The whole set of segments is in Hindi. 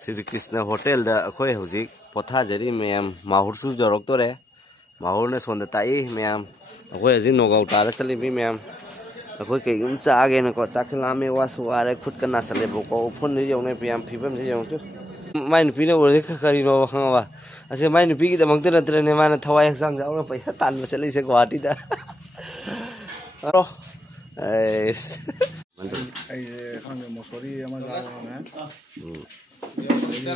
Sri Krishna Hotel da akhoi hauzik pothajari mayam mahur su jorok tore mahur na sonda tai mayam akhoi hauzik nogau tara chali bi mayam akhoi ke yum cha ge na ko chaklame wasu are khut ka nasale boko phun ni jong ne piyam phibam se jong tu main pina ore khari no khanga ase main pi gi da mangte na tre ne mana thawai exam jaw na paisa tan ma chali se Guwahati da aro ai khang mosori ama ja na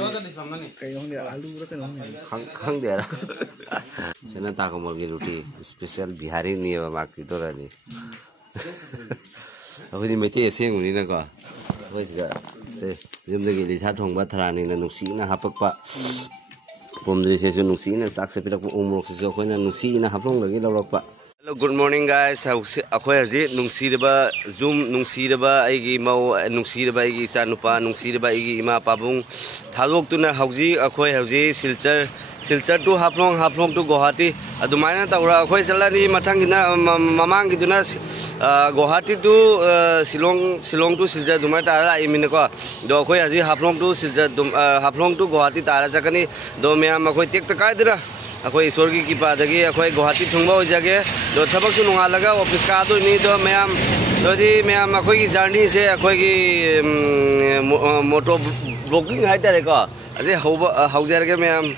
khang de ra chena ta ko mol gi roti special bihari ni ba ki to ra ni akhoi ni mete seng ni na ko akhoi ga se jum de gi li sa thong ba thara ni na nuksi na hapak pa pom de se nuksi na sak se pirak umrok se akhoi na nuksi na haplong lagi lawak pa. Hello, good morning guys. Akhoi haji nungsirba zoom nungsirba aigi mau nungsirba aigi sa nupa nungsirba aigi ima pabung thalok tuna hauji akhoi hauji silchar tu haplong tu Guwahati adumaina tawra akhoi salani mathang gina mamang giduna Guwahati tu Shillong tu silchar dumai tara imine ko do akhoi haji haplong tu silchar haplong tu Guwahati tara chakani do meyam akhoi tek ta kai dira akhoi isor gi kipa dagi akhoi Guwahati thungba ho jage do thabak su nunga laga office ka do ni do meyam dodi meyam akhoi gi journey se akhoi gi moto blogging hai tare ko aje haujar ge meyam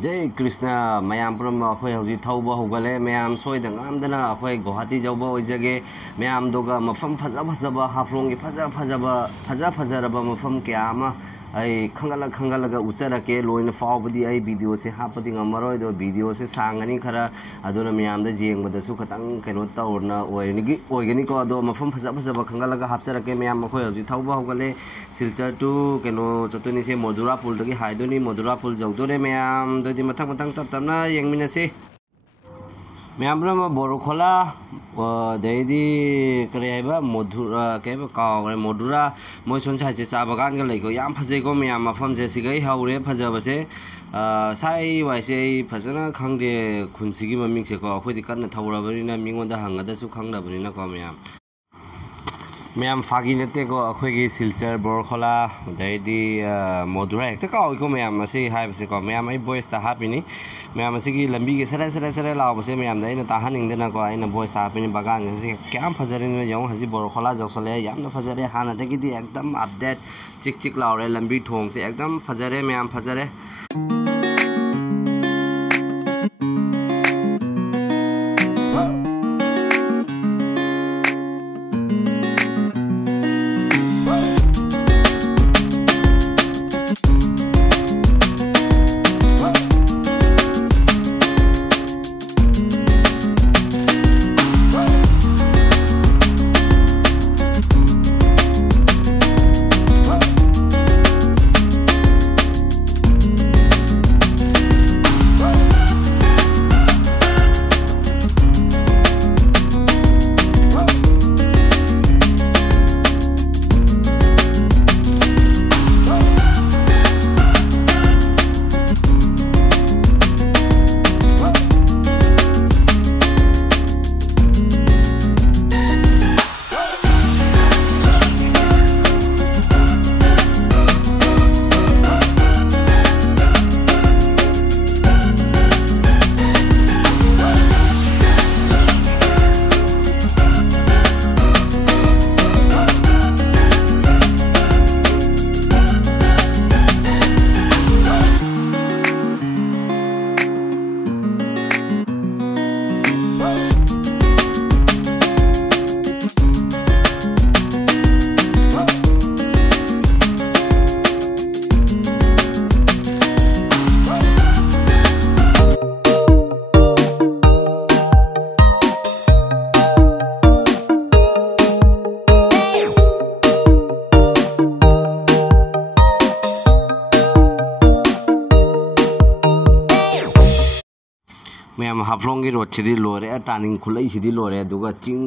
Jai Krishna mayam pram akhoi hauji thauba hogale mayam soida ngamdana akhoi Guwahati jauba oijage mayam doga mafam phajaba haflong gi phajaba mafam kya ama ai khangala ga uchara ke loina faubadi ai video se hapadi ngamaroi do video se sangani khara aduna miyam da jengba su khatang keno taurna oigani ko do mafam phajaba khangala ga hapsara ke miyam akhoi hauji thauba hogale silchar tu keno chatuni se Modura Pool dagi haidoni Modura Pool jogdore miyam dodi mathang tapna yengmina se miyam brama Borokhola daidi kare Modura ke Modura moi son cha cha bagan ga leiko yam phajai ko miyam mafam je sigai haure phajaba se sai wai se phajana khangde khunsigi maming se ko akhoi di kanna thawra bari na mingonda hangada su khangda bari na ko miyam fagi nete ko akhoi gi silchar Borokhola daidi Modura ekta ka ko miyam ase hai base ko miyam ai boys ta hapini miyam ase gi lambi ge sara law base miyam da ina ta haning dena ko ina boys ta hapini bagan se kyam phajari no yong haji Borokhola joksale yamna phajare hana de gi ekdam update chik law re lambi thong se ekdam phajare miyam phajare ma'am Haflong की रोड सीधी लोरे टर्निंग खुलाई सीधी लोरे दुगा चिंग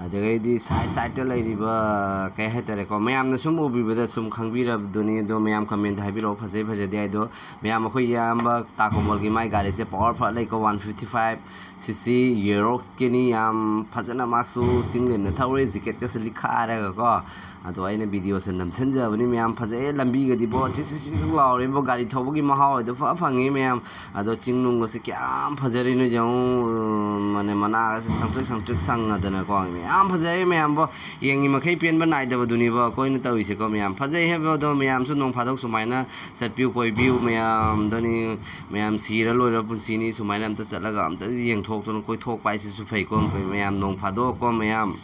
ꯑꯗꯒꯩꯗꯤ ꯁꯥꯏꯠꯇ ꯂꯩꯔꯤꯕ ꯀꯩ ꯍꯥꯏꯇꯥꯔꯦꯀꯣ ꯃꯌꯥꯝꯅ ꯁꯨꯝ ꯎꯕꯤꯕꯗ ꯁꯨꯝ ꯈꯪꯕꯤꯔꯕꯗꯨꯅꯤ ꯑꯗꯣ ꯃꯌꯥꯝ ꯀꯃꯦꯟꯇ ꯍꯥꯏꯕꯤꯔꯛꯑꯣ ꯐꯖꯩ ꯐꯖꯗꯦ ꯍꯥꯏꯗꯣ ꯃꯌꯥꯝ ꯑꯩꯈꯣꯏ ꯏꯌꯥꯝꯕ ꯇꯥꯈꯣꯡꯕꯜꯒꯤ ꯃꯥꯏ ꯒꯥꯔꯤꯁꯦ ꯄꯋꯥꯔ ꯐꯠ ꯂꯩꯀꯣ 155cc ꯌꯦꯔꯣꯛꯁꯀꯤꯅꯤ ꯌꯥꯝ ꯐꯖꯅ ꯃꯥꯁꯨ ꯆꯤꯡꯂꯦꯟꯗ ꯊꯧꯔꯦ ꯖꯤꯀꯦꯠꯀꯁꯦ ꯂꯤꯈꯥꯏꯔꯒꯀꯣ ꯑꯗꯣ ꯑꯩꯅ ꯚꯤꯗꯤꯑꯣꯁꯦ ꯅꯝꯁꯤꯟꯖꯕꯅꯤ ꯃꯌꯥꯝ ꯐꯖꯩ ꯂꯝꯕꯤꯒꯗꯤꯕꯣ ꯆꯤꯛ ꯂꯥꯎꯔꯤꯕ ꯒꯥꯔꯤ ꯊꯧꯕꯒꯤ ꯃꯍꯥꯎ ꯑꯗꯨ ꯐꯪꯉꯤ ꯃꯌꯥꯝ ꯑꯗꯣ ꯆꯤꯡꯅꯨꯡꯒꯁꯦ ꯀꯌꯥꯝ ꯐꯖꯔꯤꯅꯣ ꯌꯦꯡꯉꯨ ꯃꯅꯥꯒꯁꯦ ꯁꯪꯇ꯭ꯔꯤꯛ ꯁꯪꯉꯗꯅꯀꯣ ꯌꯥꯝ ꯐꯖꯩ ꯃꯌꯥꯝꯕꯣ ꯌꯦꯡꯉꯤ ꯃꯈꯩ ꯄꯦꯟꯕ ꯅꯥꯏꯗꯕꯗꯨꯅꯤꯕ ꯑꯩꯈꯣꯏꯅ ꯇꯧꯔꯤꯁꯦꯀꯣ ꯃꯌꯥꯝ ꯐꯖꯩ ꯍꯥꯏꯕꯗꯣ ꯃꯌꯥꯝꯁꯨ ꯅꯣꯡ ꯐꯥꯗꯣꯛ ꯁꯨꯃꯥꯏꯅ ꯆꯠꯄꯤꯌꯨ ꯀꯣꯏꯕꯤꯌꯨ ꯃꯌꯥꯝꯗꯅꯤ ꯃꯌꯥꯝ ꯁꯤꯔ ꯂꯣꯏꯔ ꯄꯨꯟꯁꯤꯅꯤ ꯁꯨꯃꯥꯏꯅ ꯑꯝꯇ ꯆꯠꯂꯒ ꯑꯝꯇ ꯌꯦꯡꯊꯣꯛꯇꯨꯅ ꯀꯣꯏꯊꯣꯛꯄ ꯍꯥꯏꯁꯤꯁꯨ ꯐꯩꯀꯣ ꯃꯌꯥꯝ ꯅꯣꯡ ꯐꯥꯗꯣꯛꯀꯣ ꯃꯌꯥꯝ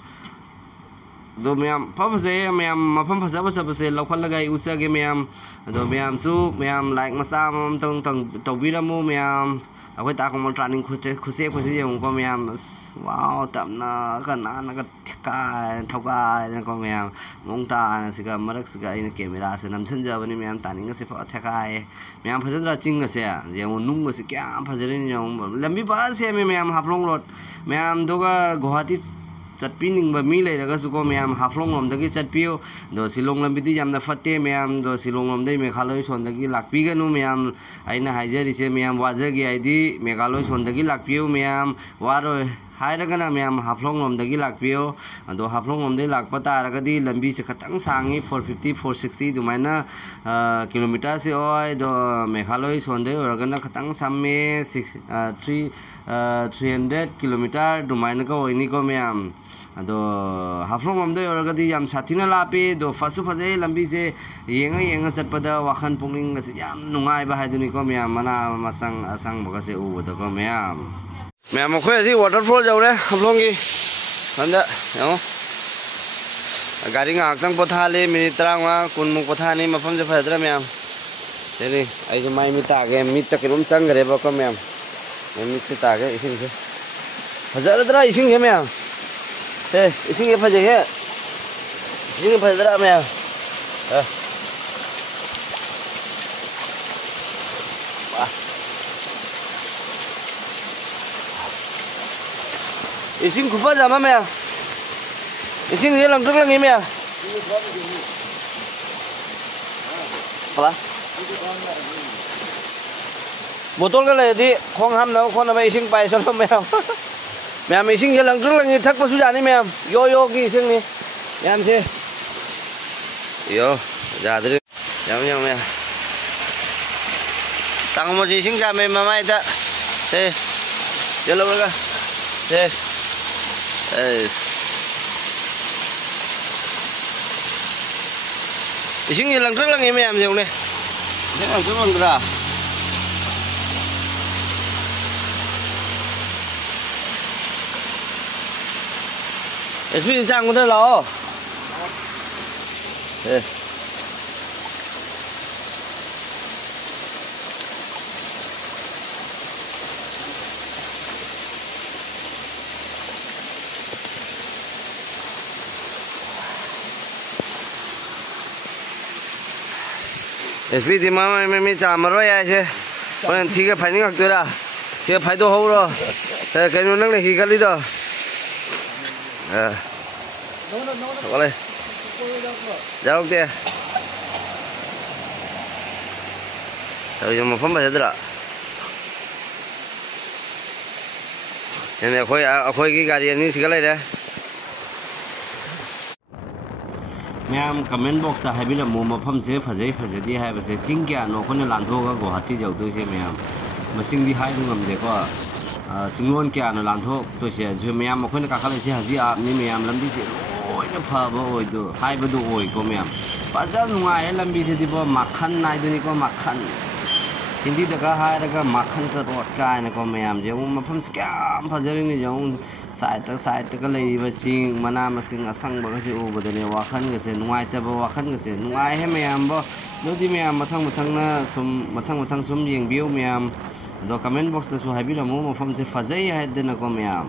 ꯑꯗꯣ ꯃꯌꯥꯝ ꯐꯖꯩ ꯃꯌꯥꯝ ꯃꯐꯝ ꯐꯖꯕꯁꯦ ꯂꯧꯈꯠꯂꯒ ꯑꯩ ꯎꯠꯆꯒꯦ ꯃꯌꯥꯝ ꯑꯗꯣ ꯃꯌꯥꯝꯁꯨ ꯃꯌꯥꯝ ꯂꯥꯏꯛ ꯃꯆꯥ ꯑꯃꯃꯝꯇꯪ ꯇꯧꯕꯤꯔꯝꯃꯨ ꯃꯌꯥꯝ ꯑꯩꯈꯣꯏ ꯇꯥꯈꯣꯡꯕꯜ ꯇ꯭ꯔꯥꯅꯤꯡ ꯈꯨꯠꯁꯦꯛꯄꯁꯤ ꯌꯦꯡꯉꯨꯀꯣ ꯃꯌꯥꯝ ꯑꯁ ꯋꯥꯎ ꯇꯞꯅꯒ ꯅꯥꯟꯅꯒ ꯊꯧꯒꯥꯏꯗꯅꯀꯣ ꯃꯌꯥꯝ ꯃꯑꯣꯡ ꯇꯥꯅ ꯃꯔꯛꯁꯤꯒ ꯑꯩꯅ ꯀꯦꯃꯦꯔꯥꯁꯦ ꯅꯝꯁꯤꯟꯖꯕꯅꯤ ꯃꯌꯥꯝ ꯇꯥꯅꯤꯡꯒꯁꯦ ꯊꯦꯛꯀꯥꯏꯌꯦ ꯃꯌꯥꯝ ꯐꯖꯗ꯭ꯔꯥ ꯆꯤꯡꯒꯁꯦ ꯌꯦꯡꯉꯨ ꯅꯨꯡꯒꯁꯦ ꯀꯌꯥꯝ ꯐꯖꯔꯤꯅꯣ ꯌꯦꯡꯉꯨ ꯂꯝꯕꯤ ꯐꯖꯅ ꯁꯦꯝꯃꯦ ꯃꯌꯥꯝ ꯍꯥꯐꯂꯣꯡ ꯔꯣꯗ ꯃꯌꯥꯝꯗꯨꯒ ꯒꯨꯍꯥꯇꯤ ꯆꯠꯄꯤꯅꯤꯡꯕ ꯃꯤ ꯂꯩꯔꯒꯁꯨꯀꯣ ꯃꯌꯥꯝ ꯍꯥꯐꯂꯣꯡ ꯂꯣꯝꯗꯒꯤ ꯆꯠꯄꯤꯌꯨ ꯑꯗꯣ ꯁꯤꯂꯣꯡ ꯂꯝꯕꯤꯗꯤ ꯌꯥꯝꯅ ꯐꯠꯇꯦ ꯃꯌꯥꯝꯗꯣ ꯁꯤꯂꯣꯡ ꯂꯣꯝꯗꯒꯤ ꯃꯦꯘꯥꯂꯣꯏ ꯁꯣꯟꯗꯒꯤ ꯂꯥꯛꯄꯤꯒꯅꯨ ꯃꯌꯥꯝ ꯑꯩꯅ ꯍꯥꯏꯖꯔꯤꯁꯦ ꯃꯌꯥꯝ ꯋꯥꯖꯒꯦ ꯍꯥꯏꯗꯤ ꯃꯦꯘꯥꯂꯣꯏ ꯁꯣꯟꯗꯒꯤ ꯂꯥꯛꯄꯤꯌꯨ ꯃꯌꯥꯝ ꯋꯥꯔꯣꯏ ꯍꯥꯏꯔꯒꯅ ꯃꯌꯥꯝ ꯍꯥꯐꯂꯣꯡ ꯂꯣꯝꯗꯒꯤ ꯂꯥꯛꯄꯤꯌꯨ ꯑꯗꯣ ꯍꯥꯐꯂꯣꯡ ꯂꯣꯝꯗꯒꯤ ꯂꯥꯛꯄ ꯇꯥꯔꯒꯗꯤ ꯂꯝꯕꯤꯁꯦ ꯈꯤꯇꯪ ꯁꯥꯡꯉꯤ 450 460 ꯑꯗꯨꯃꯥꯏꯅ ꯀꯤꯂꯣꯃꯤꯇꯔꯁꯦ ꯑꯣꯏ ꯑꯗꯣ ꯃꯦꯘꯥꯂꯣꯏ ꯁꯣꯟꯗꯒꯤ ꯑꯣꯏꯔꯒꯅ ꯈꯤꯇꯪ ꯁꯝꯃꯦ 300 ꯀꯤꯂꯣꯃꯤꯇꯔ ꯑꯗꯨꯃꯥꯏꯅꯒ ꯑꯣꯏꯅꯤꯀꯣ ꯃꯌꯥꯝ ꯑꯗꯣ ꯍꯥꯐꯂꯣꯡ ꯂꯣꯝꯗꯒꯤ ꯑꯣꯏꯔꯒꯗꯤ ꯌꯥꯝ ꯁꯥꯊꯤꯅ ꯂꯥꯞꯄꯤ ꯑꯗꯣ ꯐꯖꯩ ꯂꯝꯕꯤꯁꯦ ꯌꯦꯡꯉ ꯆꯠꯄꯗ ꯋꯥꯈꯜ ꯄꯨꯛꯅꯤꯡꯒꯁꯦ ꯌꯥꯝ ꯅꯨꯡꯉꯥꯏꯕ ꯍꯥꯏꯗꯨꯅꯤꯀꯣ ꯃꯌꯥꯝ ꯃꯅꯥ ꯃꯁꯪ ꯑꯁꯪꯕꯒꯁꯦ ꯎꯕꯗꯀꯣ ꯃꯌꯥꯝ ꯑꯩꯈꯣꯏ ꯍꯧꯖꯤꯛ ꯋꯥꯇꯔꯐꯣꯜ ꯌꯧꯔꯦ ꯍꯥꯐꯂꯣꯡꯒꯤ ꯍꯟꯗꯛ ꯌꯦꯡꯉꯣ ꯒꯥꯔꯤ ꯉꯥꯏꯍꯥꯛꯇꯪ ꯄꯣꯊꯥꯍꯜꯂꯤ ꯃꯤꯅꯤꯠ 15 10ꯃꯨꯛ ꯄꯣꯊꯥꯅꯤ ꯃꯐꯝꯁꯦ ꯐꯖꯗ꯭ꯔꯥ ꯃꯌꯥꯝ ꯁꯤꯅꯤ ꯑꯩꯁꯨ ꯃꯥꯏ ꯃꯤꯠ ꯇꯥꯒꯦ ꯃꯤꯠꯇ ꯀꯩꯅꯣꯝ ꯆꯪꯈ꯭ꯔꯦꯕꯀꯣ ꯃꯌꯥꯝ ꯃꯤꯠꯁꯦ ꯇꯥꯒꯦ ꯏꯁꯤꯡꯁꯦ ꯐꯖꯔꯗ꯭ꯔꯥ ꯏꯁꯤꯡꯁꯦ ꯃꯌꯥꯝ 이승이 파지게 이승이 파지더라며 이승 굿파자마며 이승 얘랑 들랑이며 봐봐 botol cái này thì không ham đâu con là mày sinh bài cho nó mèo mèo mày sinh cái lần trước là như thắc vào suy giảm đi mèo yo cái sinh đi em xem yo ra tới nhau mèo tăng một gì sinh ra mày mà mai ta thế giờ lâu rồi thế sinh cái lần trước là nghe mèo nhiều này cái lần trước còn ra SB trang của tôi lo. SB thì mà mình chạm mà rồi ai chứ. Còn thì cái phải những người ra. Thì phải đồ hậu rồi. Cái nó năng này thì cái lý đó. Có đây. Dạ ok. Rồi mà phóng bài thế đó. Cái này khôi cái gà điện xí cái này đấy. Ma'am comment box ta habi la mo mafam se phaje di hai ba se ching kya no khone lan tho ga Guwahati jau to se ma'am masing di hai ngam de ko singon kya no lan tho to se ju ma'am khone ka khala se haji ap ni ma'am lambi se loi na pha ba oi do hai ba do oi ko ma'am pa ja nungai lambi se di bo makhan nai do ni ko makhan hindi da ka hai ra ka makhan ka rot ka na ko ma'am je mo mafam se kya phajari ni jong side ka lei ba sing mana masing asang ba kasi u ba de wakhan ga se nungai ta ba wakhan ga se nungai he ma'am bo do di ma'am mathang mathang sum yeng biu ma'am do comment box ta su habi la mo mafam se fazai ha de na ko ma'am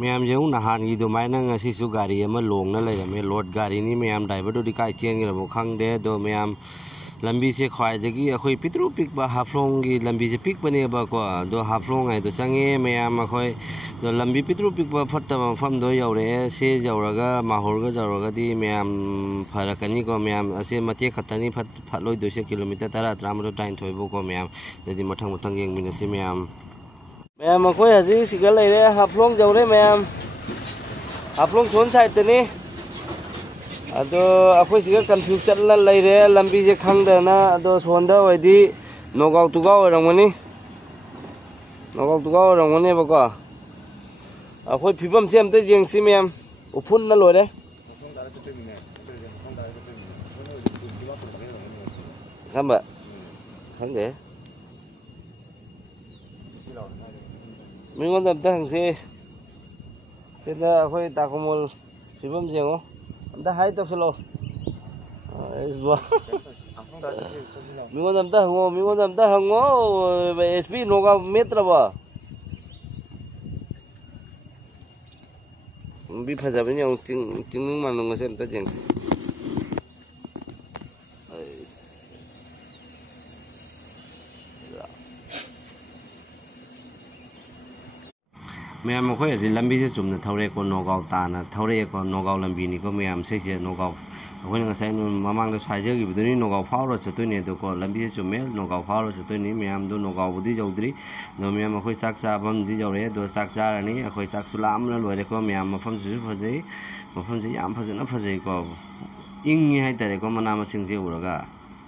ma'am जो नहानी दुमाइना गाड़ी लोंग लेरमे लोड गाड़ी मैम ड्राइवर कई चेंगरबो खादे दो मैम लंबी से खाई अखोई पित्रु पिक हाफ्लोंग की लंबी से पिकनेबको दो हाफ्लोंग है चंगे मैम अखोई लंबी पित्रु पिक फट मफम यौरे से जौरगा माहौरगा जौरगदी मैम फरकनीको मैम असे मते खतनी फटलोइदोसे किलोमीटर 10 13 मैम ददी मथंग मथंग येंगमिनसे मैम मैम अखोई हजी सिगा लेरे हाफ्लोंग जौरे मैम हाफ्लोंग सोन साइडनी अदो अखोई सिगा कंफ्यूज चलना लेरे लंबी जे खंगदना अदो सोंदा ओइदी नोगाव तुगाव रंगनी बको अखोई फिबम से अमते जेंगसी मैम उफुन न लोरे खंबा खंगे मिंगोन अमता हंसे सेना अखोई ताकोमोल फिबम जेंगो अमता हाई तौसलो इसबो मिंगोन अमता हंगो एसपी नोगा मेत्रबा भी फजाबनी आं तिंग मानंगो से अमता जेंगसी मैम अखोई हजी लंबी से चुमना थौरे को नोगाव ताना थौरे को नोगाव लंबी को मैम से नोगाव अखोई नगासाई ममांग स्वाइजगिबदुनी नोगाव फावरा चतोइने को लंबी से चुमे नोगाव फावरा चतोइने मैम दो नोगाव बुदी जौद्री दो मैम अखोई चाक चाबम जी जौरे दो चाक चारनी अखोई चाक सुलामना लोरे को मैम मफम सुसु फजै मफम से याम फजना फजै को इंगी हाइतारे को मना मसिंग जे उरगा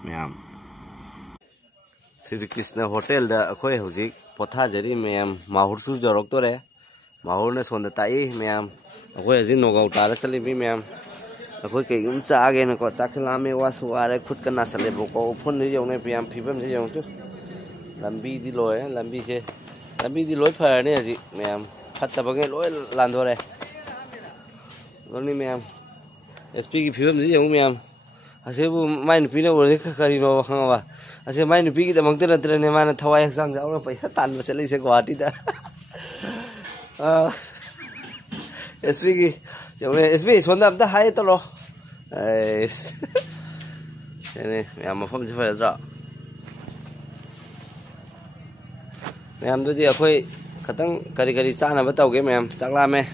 मैम श्री कृष्ण होटल दा अखोई हजिक पोथाजरी मैम माहुरसु जरक तोरे माहौर ने सोंद ताई मैम अखोई हजी नोगाव तारा चली भी मैम अखोई कईगुम चागे नको चाखलामे वासु आरे खुद का नासले बको फोन दे जौने मैम फिबम से जौन तो लंबी दी लोय फरने हजी मैम फत्तबगे लोय लांदोरे लोनी मैम एसपी की फिबम से जौन मैम असेबु माइ नुपीने ओरे करिनो खंगबा असे माइ नुपी की दमंगते नत्रने माने थवाय हसांग जाउना पैसा तान चले से गुवाहाटी दा एसपी की एसपी सोंदा अमता हाय तलो मैम मफम से फजा मैम दुदी अखोई खतंग करी चाना बताओगे मैम चकला में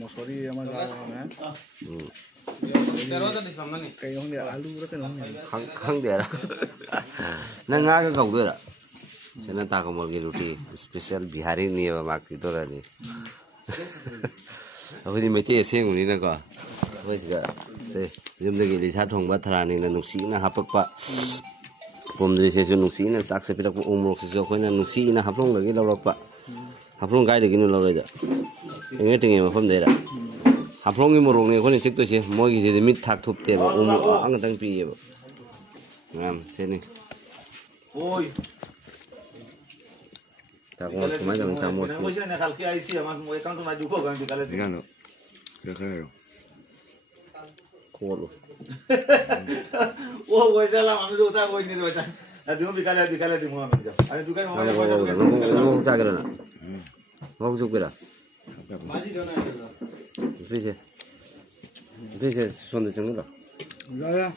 मोसोरी नंगा गौदरा सेना ताकोमोल की रोटी स्पेशल बिहारी नहीं है बाकी तो रहनी अभी मेटे सेंगुनी ना को वैसे से जुमदगी लिसा थोंबा थरानी ना नुक्सी ना हापकपा पोमद्री से नुक्सी ना साक से पिरक उमरोक से कोइना नुक्सी ना हापलोंग लगी लौरकपा हापलोंग गाय लगी नु लौरेदा इंगे टिंगे मफम देरा हापलोंग की मोरोक ने कोने चिक तो से मोगी से मिट थाक थुपते बा उम अंग तंग पिए बा मैम सेने ओय ताकोमोल कुमाय जम तामोस मोसे ने खाल के आईसी हम मोय कांटो ना जुको गांडी काले दिगानो देखो कोलो ओ वैसाला हम जोता कोई नहीं बचा अदु बिकाले दिमु हम जा अरे दुकान वो जागरा ना वो जुकरा बाजी दोना फिसे सोंदे चंगला या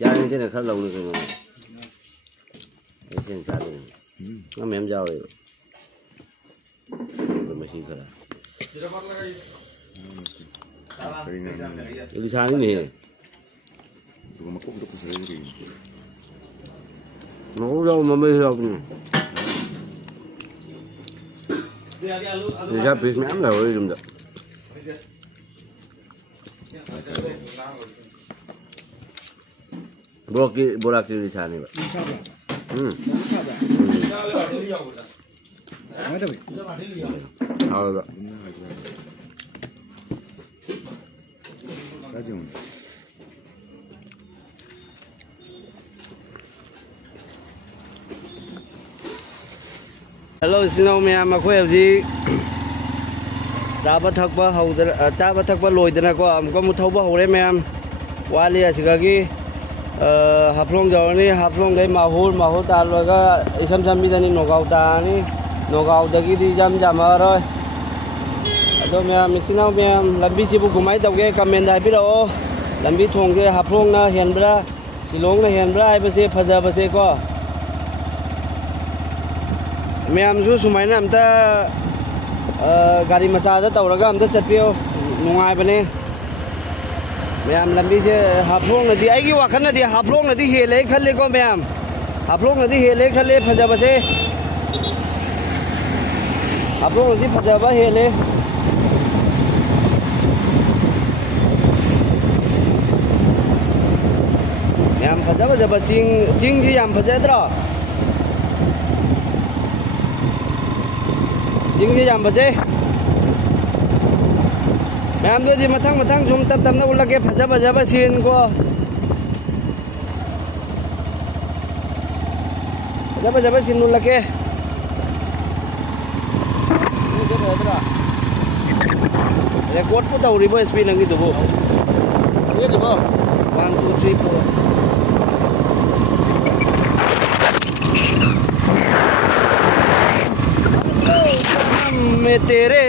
यानी तेने खर लाउने को ऐसे जादे ना मैम जाओ मही करा ये सानी नहीं है mau đâu mà mới học nhỉ? Thì ra biết ném là rồi dùng được. Boraki di sana pak. Halo pak. Hello, xin chào mẹ mà khỏe gì? Chaba thakba hauda chaba thakba loidana ko mu thauba hore mẹ wali asigagi haflong jawani haflong dai mahul ta loga isam sambi dani nogau ta ni Nogaudagidi jam jamaroi ado myam misinau myam lambi sibu gumai tawge comment haibirao lambi thongge haflong na henbra silong na henbra haibase phajabase ko myam su sumaina amta gari macha da tawraga amta chatpio nungai bane myam lambi se haflong na di aigi wakhan na di haflong na di hele khalle ko myam haflong na di hele khalle phajabase haflong na di phajaba hele yam phajaba ching ji yam phajadra ching ji yam bhaje yam do ji mathang sum tap na ulage phajaba sin ko phajaba sin ulage record pu tawri bo speed nangi do bo se do bo 1 2 3 4 में तेरे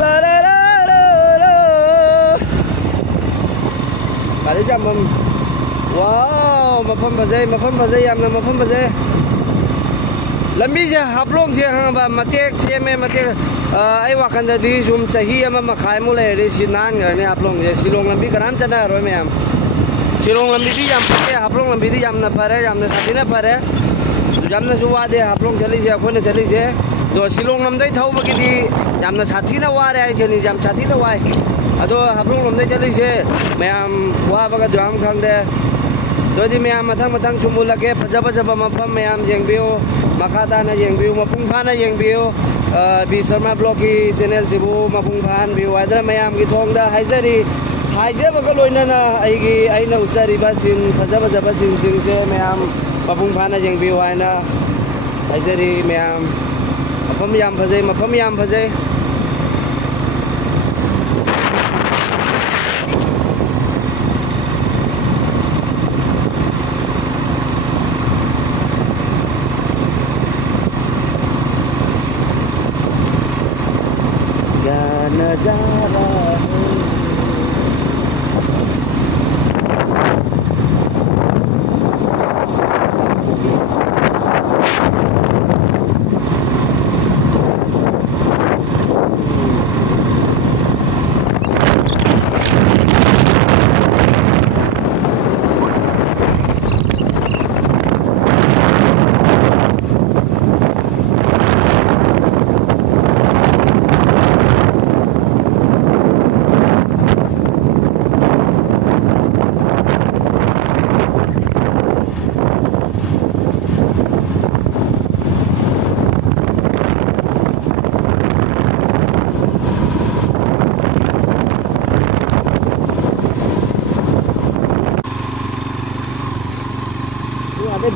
ला ला ला ला ला kali jam wow mafam bazai yamna mafam bazai lambi se haplom se hanga matek se me matek ai wakan da di sum chahi ama makhai mu le ri sinan ne haplom se silong lambi karam chana ro me am silong lambi di yam ke haplom lambi di yamna pare yamna satina pare jamna suwa de haplom chali se khone chali se do silong namdai thau ba ki di jamna sathi na wa re ai cheni jam sathi na wai ado haplong namdai chali se mayam wa ba ga dam khang de do di mayam mathang chumula ke phajaba mafam mayam jengbiu makata na jengbiu mapung phan na jengbiu bi Sharma blog ki channel sibu mapung phan bi wadra mayam ki thong da haijari haijaba ka loina na ai na usari ba sin phajaba sin se mayam mapung phan na jengbiu ai na haijari mayam mafam yam phajai क्या नजारा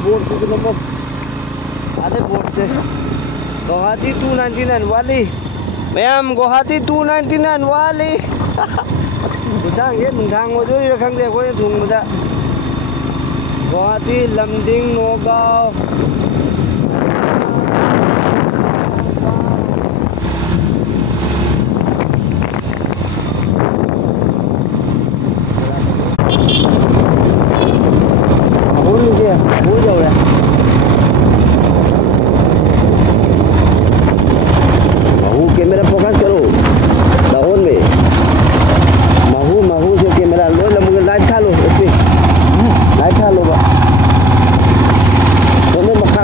बोर्ड से नंबर आधे बोर्ड से गुवाहाटी 299 वाली मैम गुवाहाटी 299 वाली बुसांग ये नुंथांग ओदो इ खंग दे कोई थुंगदा गुवाहाटी लमदिंग नोगाव कैमरा फोकस करो दाहोन में महू से कैमरा लो मुझे लाइट खा लो इसमें लाइट खा लो बा दोनों मखा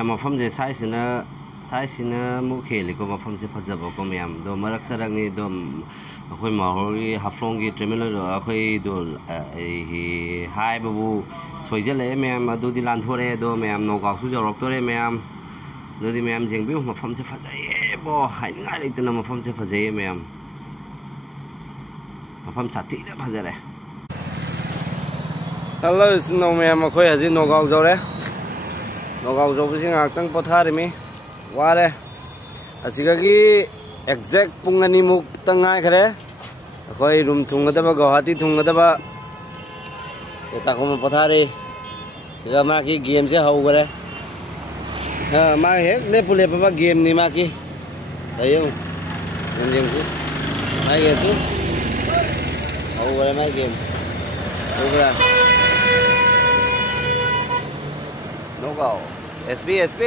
ꯃꯌꯥꯝ ꯃꯐꯝꯁꯦ ꯁꯥꯏꯁꯤꯅ ꯑꯃꯨꯛ ꯍꯦꯜꯂꯤꯀꯣ ꯃꯐꯝꯁꯦ ꯐꯖꯕꯀꯣ ꯃꯌꯥꯝ ꯑꯗꯣ ꯃꯔꯛ ꯁꯔꯛꯅꯤ ꯑꯗꯨꯝ ꯑꯩꯈꯣꯏ ꯃꯥꯍꯣꯔꯒꯤ ꯍꯥꯐꯂꯣꯡꯒꯤ ꯇ꯭ꯔꯦꯃꯦꯜ ꯑꯩꯈꯣꯏꯗꯣ ꯍꯥꯏꯕꯕꯨ ꯁꯣꯏꯖꯜꯂꯛꯑꯦ ꯃꯌꯥꯝ ꯑꯗꯨꯗꯤ ꯂꯥꯟꯊꯣꯔꯛꯑꯦ ꯑꯗꯣ ꯃꯌꯥꯝ ꯅꯣꯛꯑꯥꯎꯠꯁꯨ ꯌꯧꯔꯛꯇꯣꯔꯦ ꯃꯌꯥꯝ ꯑꯗꯨꯗꯤ ꯃꯌꯥꯝ ꯌꯦꯡꯕꯤꯌꯨ ꯃꯐꯝꯁꯦ ꯐꯖꯩꯌꯦꯕꯣ ꯍꯥꯏꯅꯤꯡꯉꯥꯏ ꯂꯩꯇꯅ ꯃꯐꯝꯁꯦ ꯐꯖꯩꯌꯦ ꯃꯌꯥꯝ ꯃꯐꯝ ꯁꯥꯊꯤꯅ ꯐꯖꯔꯦ ꯍꯜꯂꯣ ꯏꯆꯤꯟꯅꯥꯎ ꯃꯌꯥꯝ ꯑꯩꯈꯣꯏ ꯍꯧꯖꯤꯛ ꯅꯣꯛꯑꯥꯎꯠ ꯌꯧꯔꯦ ꯅꯣꯛꯑꯥꯎꯠ ꯌꯧꯕꯁꯤ ꯉꯥꯏꯍꯥꯛꯇꯪ ꯄꯣꯊꯥꯔꯤꯃꯤ ꯋꯥꯔꯦ ꯑꯁꯤꯗꯒꯤ ꯑꯦꯛꯖꯦꯛ ꯄꯨꯡ 2ꯃꯨꯛꯇ ꯉꯥꯏꯈ꯭ꯔꯦ ꯑꯩꯈꯣꯏ ꯔꯨꯝ ꯊꯨꯡꯒꯗꯕ ꯒꯧꯍꯥꯇꯤ ꯊꯨꯡꯒꯗꯕ ꯇꯥꯀꯨꯝ ꯄꯣꯊꯥꯔꯤ ꯁꯤꯗ ꯃꯥꯒꯤ ꯒꯦꯝꯁꯦ ꯍꯧꯈ꯭ꯔꯦ ꯃꯥꯒꯤ ꯍꯦꯛ ꯂꯦꯞꯄꯨ ꯂꯦꯞꯄꯕ ꯒꯦꯝꯅꯤ ꯃꯥꯒꯤ ꯌꯦꯡꯉꯨ ꯌꯦꯡꯁꯤ ꯃꯥꯒꯤ ꯒꯦꯝꯁꯤ ꯍꯧꯈ꯭ꯔꯦ ꯃꯥꯒꯤ ꯒꯦꯝ ꯎꯕ꯭ꯔꯥ ꯅꯣꯛꯑꯥꯎꯠ SP